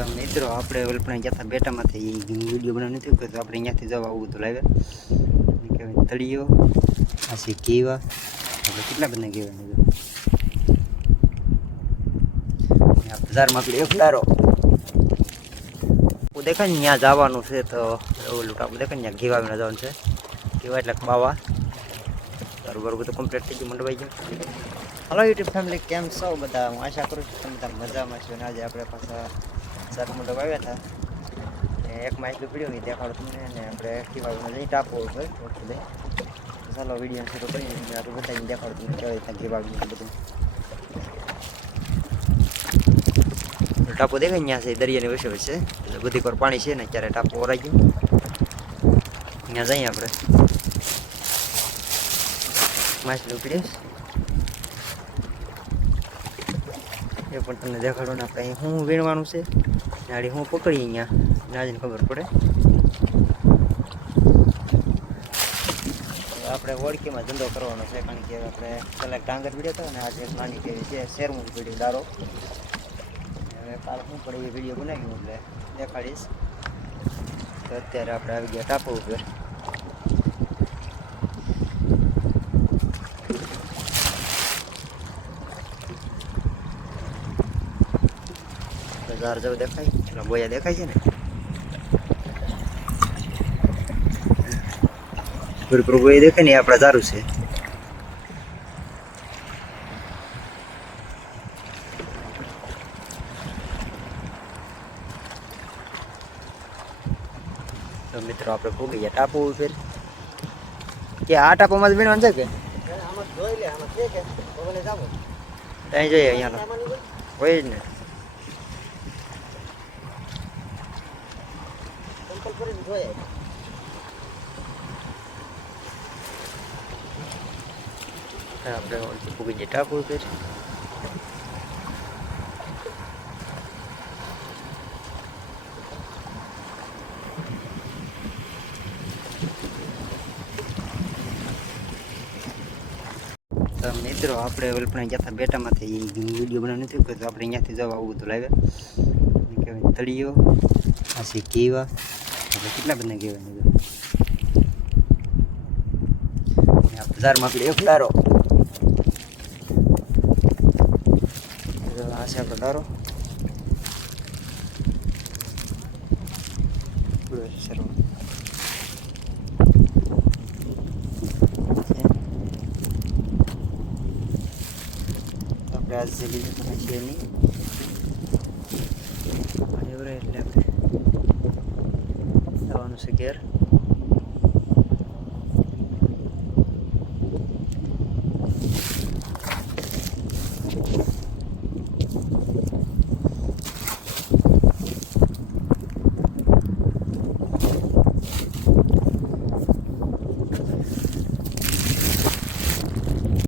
તો મિત્રો, આપણે ઓલપણે ગયા હતા બેટામાંથી વીડિયો બનાવ નથી કર્યો તો આપણે અહીંયાથી જવા આવું બધું લાવ્યા અને કહેવાય, તળિયો, આ છે કેવા આપણે કેટલા બધા કહેવાય આ બજારમાં આપણે એક ડારો હું દેખાય ને ત્યાં જવાનું છે તો ઓલું ટાપુ દેખાય ને ત્યાં ઘેવાવીને જવાનું છે. કેવા એટલે બાવા. તારું બરોબર તો કમ્પ્લીટ થઈ ગયું, મંડવાઈ ગયું. હલો યુટ્યુબ ફેમિલી કેમ છો બધા? હું આશા કરું છું તમે બધા મજામાં છો અને આજે આપણે પાછા સાત મંડપ આવ્યા હતા. એક માઇક પીડ્યો નહીં, દેખાડો તમને, અને આપણે કેવા જઈ ટાપો ઉપર ઓકે ચાલો વીડિયો શરૂ કરીએ, અને આપણે બતાવીને દેખાડો તમને કહેવાય ત્યાં કેવા બધું. ટાપો દેખાય ત્યાં છે દરિયાની વચ્ચે વચ્ચે. એટલે બધી પર પાણી છે ને ક્યારે ટાપો ઓરાઈ ગયો. ત્યાં જઈએ આપણે. માછલી ઉપડી એ પણ તમને દેખાડો ને આપણે અહીં શું વીણવાનું છે. નાળી હું પકડીએ અહીંયા. નાજીને ખબર પડે. આપણે ઓળખીમાં ધંધો કરવાનો છે, કારણ કે આપણે પહેલાં ડાંગર પીડ્યો હતો અને આજે નાની કેવી છે શેરમૂળ પીડી દારો. હવે કાલ શું પડે એ વીડિયો બનાવી એટલે દેખાડીશ. તો અત્યારે આપણે આવી ગયા ટાપુ ઉપર. બજાર જેવું દેખાય એટલે બોયા દેખાય છે ને. પૂરેપૂરું બોયા દેખાય ને એ આપણે સારું છે. તો મિત્રો આપણે ભૂગી ગયા ટાપુ ઉપર. કે આ ટાપુમાં જ વીણવાનું છે કે? ત્યાં જઈએ અહીંયા હોય જ ને. સંપલ કરીને જોઈએ આપણે ઓળખી ગયા ટાપુ ઉપર તો મિત્રો, આપણે પણ ગયા હતા બેટામાંથી વીડિયો બનાવ નથી કર્યો તો આપણે અહીંયાથી જવા આવું બધું લાવ્યા કહેવાય? તળિયો, આ છે કેવા. આપણે કેટલા બધા કહેવાય આ બજારમાં આપણે એક ડારો આ છે આપણો ડારો પૂરો છે સર્વ. આપણે આજ જે બીજું કંઈ છે નહીં અને એવું રહે એટલે આપણે conseguir.